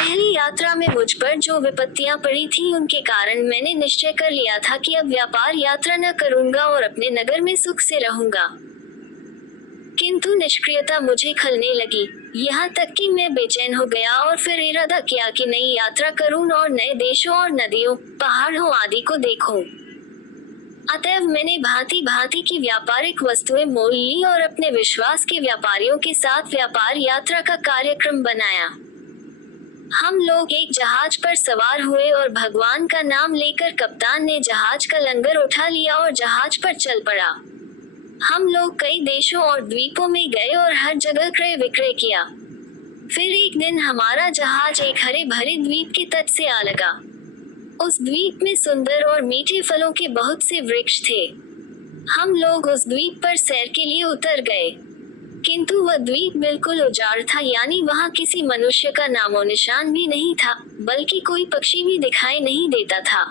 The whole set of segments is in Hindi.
पहली यात्रा में मुझ पर जो विपत्तियां पड़ी थी उनके कारण मैंने निश्चय कर लिया था कि अब व्यापार यात्रा न करूंगा और अपने नगर में सुख से रहूंगा। किंतु निष्क्रियता मुझे खलने लगी, यहाँ तक कि मैं बेचैन हो गया और फिर इरादा किया कि नई यात्रा करूं और नए देशों और नदियों, पहाड़ों आदि को देखूं। अतएव मैंने भांति भांति की व्यापारिक वस्तुएं मोल ली और अपने विश्वास के व्यापारियों के साथ व्यापार यात्रा का कार्यक्रम बनाया। हम लोग एक जहाज पर सवार हुए और भगवान का नाम लेकर कप्तान ने जहाज का लंगर उठा लिया और जहाज पर चल पड़ा। हम लोग कई देशों और द्वीपों में गए और हर जगह क्रय विक्रय किया। फिर एक दिन हमारा जहाज एक हरे भरे द्वीप के तट से आ लगा। उस द्वीप में सुंदर और मीठे फलों के बहुत से वृक्ष थे। हम लोग उस द्वीप पर सैर के लिए उतर गए, किंतु वह द्वीप बिल्कुल उजाड़ था, यानी वहाँ किसी मनुष्य का नामो निशान भी नहीं था, बल्कि कोई पक्षी भी दिखाई नहीं देता था।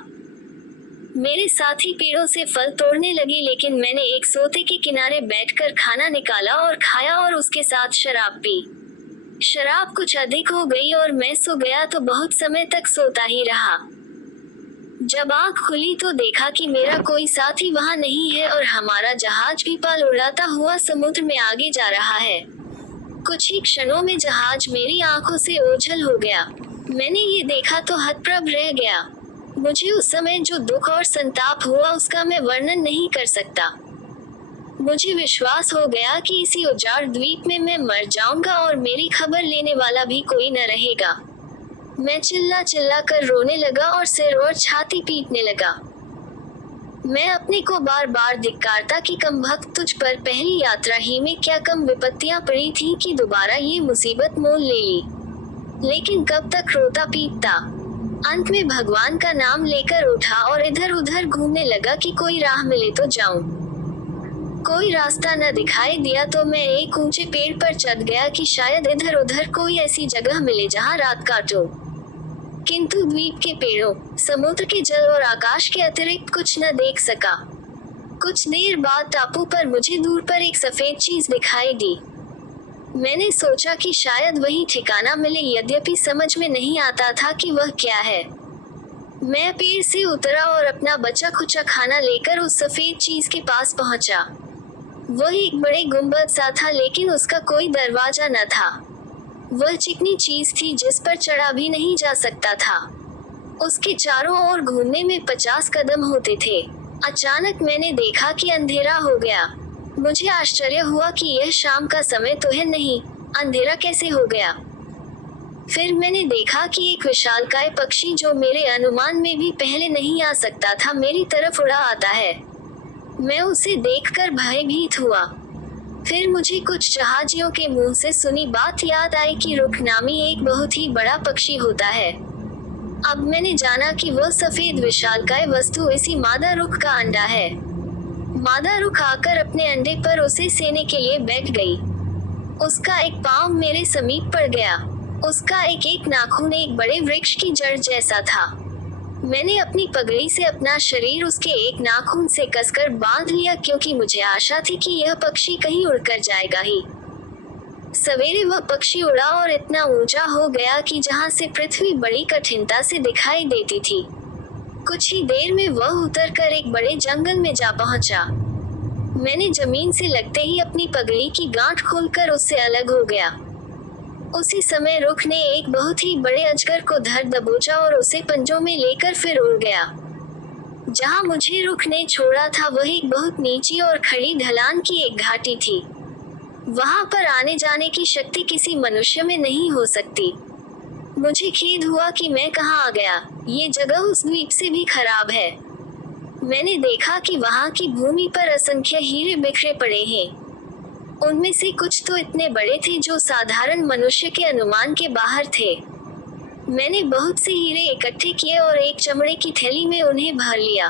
मेरे साथी पेड़ों से फल तोड़ने लगे, लेकिन मैंने एक सोते के किनारे बैठकर खाना निकाला और खाया और उसके साथ शराब पी। शराब कुछ अधिक हो गई और मैं सो गया तो बहुत समय तक सोता ही रहा। जब आँख खुली तो देखा कि मेरा कोई साथी वहाँ नहीं है और हमारा जहाज भी पाल उड़ाता हुआ समुद्र में आगे जा रहा है। कुछ ही क्षणों में जहाज मेरी आंखों से ओझल हो गया। मैंने ये देखा तो हतप्रभ रह गया। मुझे उस समय जो दुख और संताप हुआ उसका मैं वर्णन नहीं कर सकता। मुझे विश्वास हो गया कि इसी उजाड़ द्वीप में मैं मर जाऊंगा और मेरी खबर लेने वाला भी कोई न रहेगा। मैं चिल्ला चिल्ला कर रोने लगा और सिर और छाती पीटने लगा। मैं अपने को बार बार धिक्कारता कि कम भक्त, तुझ पर पहली यात्रा ही में क्या कम विपत्तियां पड़ी थी कि दोबारा ये मुसीबत मोल ले ली। लेकिन कब तक रोता पीटता। अंत में भगवान का नाम लेकर उठा और इधर उधर घूमने लगा कि कोई राह मिले तो जाऊं। कोई रास्ता न दिखाई दिया तो मैं एक ऊंचे पेड़ पर चढ़ गया कि शायद इधर उधर कोई ऐसी जगह मिले जहां रात काटूं। किंतु द्वीप के पेड़ों, समुद्र के जल और आकाश के अतिरिक्त कुछ न देख सका। कुछ देर बाद टापू पर मुझे दूर पर एक सफेद चीज दिखाई दी। मैंने सोचा कि शायद वही ठिकाना मिले, यद्यपि समझ में नहीं आता था कि वह क्या है। मैं पेड़ से उतरा और अपना बचा खुचा खाना लेकर उस सफेद चीज के पास पहुंचा। वह एक बड़े गुंबद सा था, लेकिन उसका कोई दरवाजा न था। वह चिकनी चीज थी जिस पर चढ़ा भी नहीं जा सकता था। उसके चारों ओर घूमने में 50 कदम होते थे। अचानक मैंने देखा कि अंधेरा हो गया। मुझे आश्चर्य हुआ कि यह शाम का समय तो है नहीं, अंधेरा कैसे हो गया। फिर मैंने देखा कि एक विशालकाय पक्षी, जो मेरे अनुमान में भी पहले नहीं आ सकता था, मेरी तरफ उड़ा आता है। मैं उसे देखकर भयभीत हुआ। फिर मुझे कुछ जहाजियों के मुंह से सुनी बात याद आई कि रुख नामी एक बहुत ही बड़ा पक्षी होता है। अब मैंने जाना कि वह सफेद विशालकाय वस्तु इसी मादा रुख का अंडा है। मादा रुख आकर अपने अंडे पर उसे सेने के लिए बैठ गई। उसका एक पांव मेरे समीप पड़ गया। उसका एक एक नाखून एक बड़े वृक्ष की जड़ जैसा था। मैंने अपनी पगड़ी से अपना शरीर उसके एक नाखून से कसकर बांध लिया, क्योंकि मुझे आशा थी कि यह पक्षी कहीं उड़कर जाएगा ही। सवेरे वह पक्षी उड़ा और इतना ऊंचा हो गया कि जहां से पृथ्वी बड़ी कठिनता से दिखाई देती थी। कुछ ही देर में वह उतरकर एक बड़े जंगल में जा पहुंचा। मैंने जमीन से लगते ही अपनी पगड़ी की गांठ खोलकर उससे अलग हो गया। उसी समय रुख ने एक बहुत ही बड़े अजगर को धर दबोचा और उसे पंजों में लेकर फिर उड़ गया। जहां मुझे रुख ने छोड़ा था वह एक बहुत नीची और खड़ी ढलान की एक घाटी थी। वहां पर आने जाने की शक्ति किसी मनुष्य में नहीं हो सकती। मुझे खेद हुआ कि मैं कहाँ आ गया। ये जगह उस द्वीप से भी खराब है। मैंने देखा कि वहां की भूमि पर असंख्य हीरे बिखरे पड़े हैं। उनमें से कुछ तो इतने बड़े थे जो साधारण मनुष्य के अनुमान के बाहर थे। मैंने बहुत से हीरे इकट्ठे किए और एक चमड़े की थैली में उन्हें भर लिया।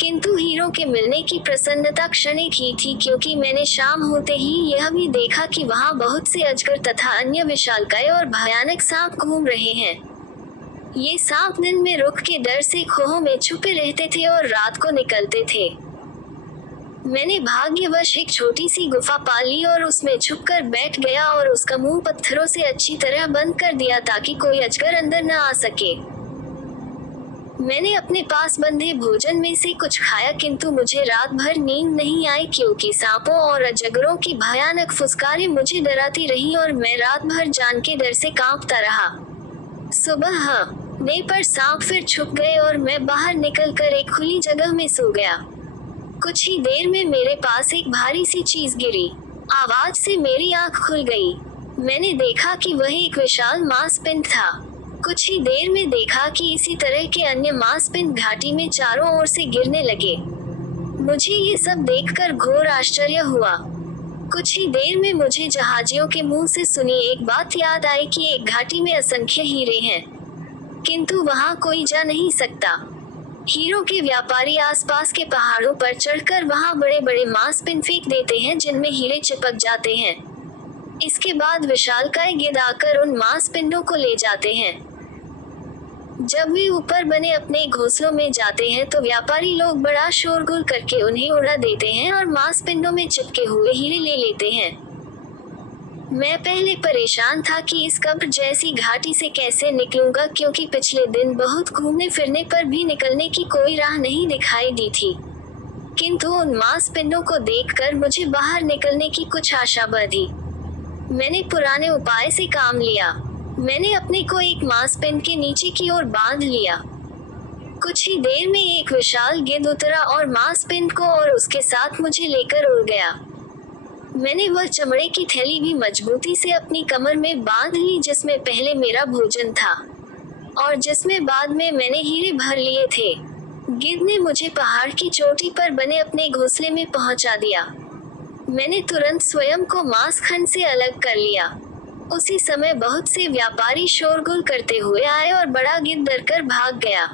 किंतु हीरों के मिलने की प्रसन्नता क्षणिक ही थी, क्योंकि मैंने शाम होते ही यह भी देखा कि वहां बहुत से अजगर तथा अन्य विशालकाय और भयानक सांप घूम रहे हैं। ये सांप दिन में रुख के डर से खोहों में छुपे रहते थे और रात को निकलते थे। मैंने भाग्यवश एक छोटी सी गुफा पा ली और उसमें छुपकर बैठ गया और उसका मुंह पत्थरों से अच्छी तरह बंद कर दिया ताकि कोई अजगर अंदर न आ सके। मैंने अपने पास बंधे भोजन में से कुछ खाया किंतु मुझे रात भर नींद नहीं आई क्योंकि सांपों और अजगरों की भयानक फुसकारें मुझे डराती रहीं और मैं रात भर जान के डर से कांपता रहा। सुबह होने पर सांप फिर छुप गए और मैं बाहर निकलकर एक खुली जगह में सो गया। कुछ ही देर में मेरे पास एक भारी सी चीज गिरी। आवाज से मेरी आंख खुल गई। मैंने देखा कि वह एक विशाल मांस पिंड था। कुछ ही देर में देखा कि इसी तरह के अन्य मांस पिंड घाटी में चारों ओर से गिरने लगे। मुझे ये सब देखकर घोर आश्चर्य हुआ। कुछ ही देर में मुझे जहाजियों के मुंह से सुनी एक बात याद आई कि एक घाटी में असंख्य हीरे हैं, किंतु वहां कोई जा नहीं सकता। हीरों के व्यापारी आसपास के पहाड़ों पर चढ़कर वहां बड़े बड़े मांस पिंड फेंक देते हैं जिनमें हीरे चिपक जाते हैं। इसके बाद विशालकाय गिद्ध आकर उन मांस पिंडों को ले जाते हैं। जब वे ऊपर बने अपने घोंसलों में जाते हैं तो व्यापारी लोग बड़ा शोरगुल करके उन्हें उड़ा देते हैं और मांस पिंडों में चिपके हुए हीरे ले लेते हैं। मैं पहले परेशान था कि इस कब्र जैसी घाटी से कैसे निकलूंगा क्योंकि पिछले दिन बहुत घूमने फिरने पर भी निकलने की कोई राह नहीं दिखाई दी थी, किंतु उन मांस पिंडों को देखकर मुझे बाहर निकलने की कुछ आशा बंधी। मैंने पुराने उपाय से काम लिया। मैंने अपने को एक मांस पिंड के नीचे की ओर बांध लिया। कुछ ही देर में एक विशाल गिद्ध उतरा और मांस पिंड को और उसके साथ मुझे लेकर उड़ गया। मैंने वह चमड़े की थैली भी मजबूती से अपनी कमर में बांध ली जिसमें पहले मेरा भोजन था और जिसमें बाद में मैंने हीरे भर लिए थे। गिद्ध ने मुझे पहाड़ की चोटी पर बने अपने घोंसले में पहुंचा दिया। मैंने तुरंत स्वयं को मांस खंड से अलग कर लिया। उसी समय बहुत से व्यापारी शोरगुल करते हुए आए और बड़ा गिद्ध डरकर भाग गया।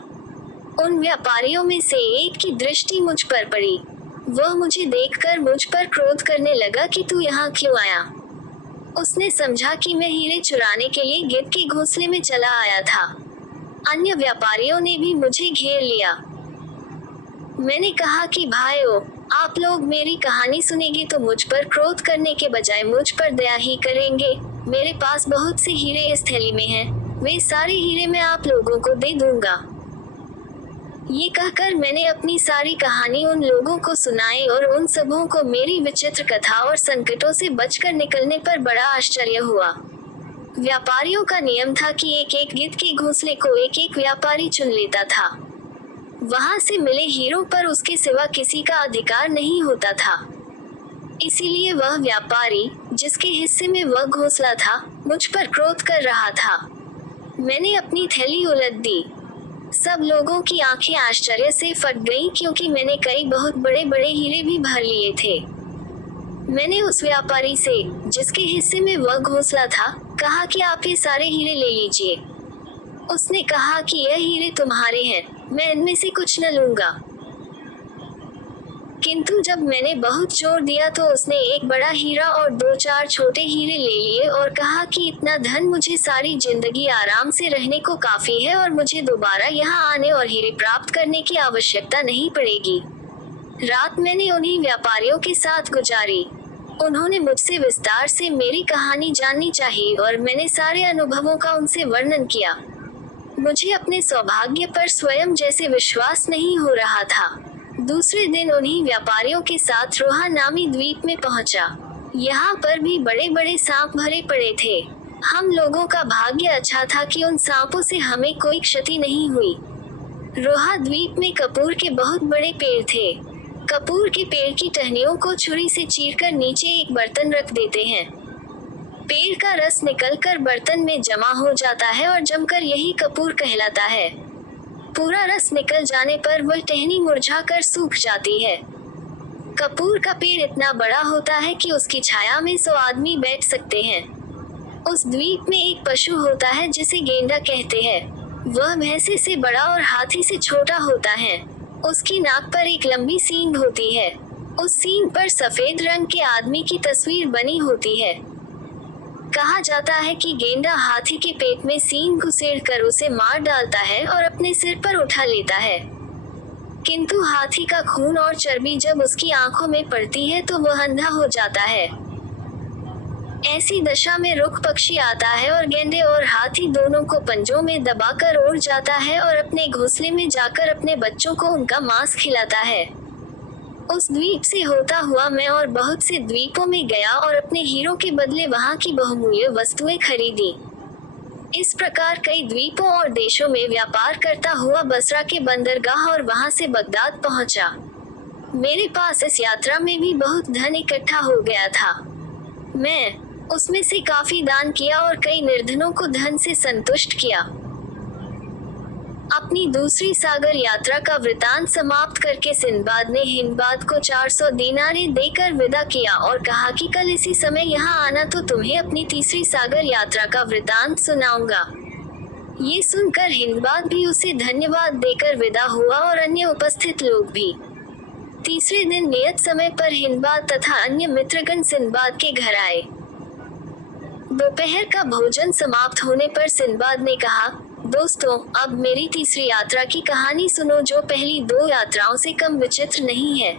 उन व्यापारियों में से एक की दृष्टि मुझ पर पड़ी। वह मुझे देखकर मुझ पर क्रोध करने लगा कि तू यहाँ क्यों आया। उसने समझा कि मैं हीरे चुराने के लिए गिद्ध के घोंसले में चला आया था। अन्य व्यापारियों ने भी मुझे घेर लिया। मैंने कहा कि भाइयों, आप लोग मेरी कहानी सुनेंगे तो मुझ पर क्रोध करने के बजाय मुझ पर दया ही करेंगे। मेरे पास बहुत से हीरे इस थैली में हैं। वे सारे हीरे मैं आप लोगों को दे दूंगा। ये कहकर मैंने अपनी सारी कहानी उन लोगों को सुनाई और उन सबों को मेरी विचित्र कथा और संकटों से बचकर निकलने पर बड़ा आश्चर्य हुआ। व्यापारियों का नियम था कि एक एक गिद्ध के घोंसले को एक एक व्यापारी चुन लेता था। वहां से मिले हीरों पर उसके सिवा किसी का अधिकार नहीं होता था। इसीलिए वह व्यापारी जिसके हिस्से में वह घोंसला था मुझ पर क्रोध कर रहा था। मैंने अपनी थैली उलट दी। सब लोगों की आंखें आश्चर्य से फट गईं क्योंकि मैंने कई बहुत बड़े बड़े हीरे भी भर लिए थे। मैंने उस व्यापारी से जिसके हिस्से में वह घोंसला था कहा कि आप ये सारे हीरे ले लीजिए। उसने कहा कि यह हीरे तुम्हारे हैं, मैं इनमें से कुछ न लूंगा। किंतु जब मैंने बहुत जोर दिया तो उसने एक बड़ा हीरा और दो चार छोटे हीरे ले लिए और कहा कि इतना धन मुझे सारी जिंदगी आराम से रहने को काफी है और मुझे दोबारा यहाँ आने और हीरे प्राप्त करने की आवश्यकता नहीं पड़ेगी। रात मैंने उन्हीं व्यापारियों के साथ गुजारी। उन्होंने मुझसे विस्तार से मेरी कहानी जाननी चाहिए और मैंने सारे अनुभवों का उनसे वर्णन किया। मुझे अपने सौभाग्य पर स्वयं जैसे विश्वास नहीं हो रहा था। दूसरे दिन उन्हीं व्यापारियों के साथ रोहा नामी द्वीप में पहुंचा। यहाँ पर भी बड़े बड़े सांप भरे पड़े थे। हम लोगों का भाग्य अच्छा था कि उन सांपों से हमें कोई क्षति नहीं हुई। रोहा द्वीप में कपूर के बहुत बड़े पेड़ थे। कपूर के पेड़ की टहनियों को छुरी से चीरकर नीचे एक बर्तन रख देते हैं। पेड़ का रस निकलकर बर्तन में जमा हो जाता है और जमकर यही कपूर कहलाता है। पूरा रस निकल जाने पर वह टहनी मुरझाकर सूख जाती है। कपूर का पेड़ इतना बड़ा होता है कि उसकी छाया में 100 आदमी बैठ सकते हैं। उस द्वीप में एक पशु होता है जिसे गेंडा कहते हैं। वह भैंसे से बड़ा और हाथी से छोटा होता है। उसकी नाक पर एक लंबी सींग होती है। उस सींग पर सफेद रंग के आदमी की तस्वीर बनी होती है। कहा जाता है कि गेंडा हाथी के पेट में सींग घुसेड़कर उसे मार डालता है और अपने सिर पर उठा लेता है। किंतु हाथी का खून और चर्बी जब उसकी आंखों में पड़ती है तो वह अंधा हो जाता है। ऐसी दशा में रुख पक्षी आता है और गैंडे और हाथी दोनों को पंजों में दबाकर उड़ जाता है और अपने घोंसले में जाकर अपने बच्चों को उनका मांस खिलाता है। उस द्वीप से होता हुआ मैं और बहुत से द्वीपों में गया और अपने हीरो के बदले वहां की बहुमूल्य वस्तुएं खरीदी। इस प्रकार कई द्वीपों और देशों में व्यापार करता हुआ बसरा के बंदरगाह और वहां से बगदाद पहुंचा। मेरे पास इस यात्रा में भी बहुत धन इकट्ठा हो गया था। मैं उसमें से काफी दान किया और कई निर्धनों को धन से संतुष्ट किया। अपनी दूसरी सागर यात्रा का वृतांत समाप्त करके सिंदबाद ने हिंदबाद को 400 दीनारे देकर विदा किया और कहा कि कल इसी समय यहाँ आना तो तुम्हें अपनी तीसरी सागर यात्रा का वृतांत सुनाऊंगा। ये सुनकर हिंदबाद भी उसे धन्यवाद देकर विदा हुआ और अन्य उपस्थित लोग भी। तीसरे दिन नियत समय पर हिंदबाद तथा अन्य मित्रगण सिंदबाद के घर आए। दोपहर का भोजन समाप्त होने पर सिंदबाद ने कहा, दोस्तों, अब मेरी तीसरी यात्रा की कहानी सुनो जो पहली दो यात्राओं से कम विचित्र नहीं है।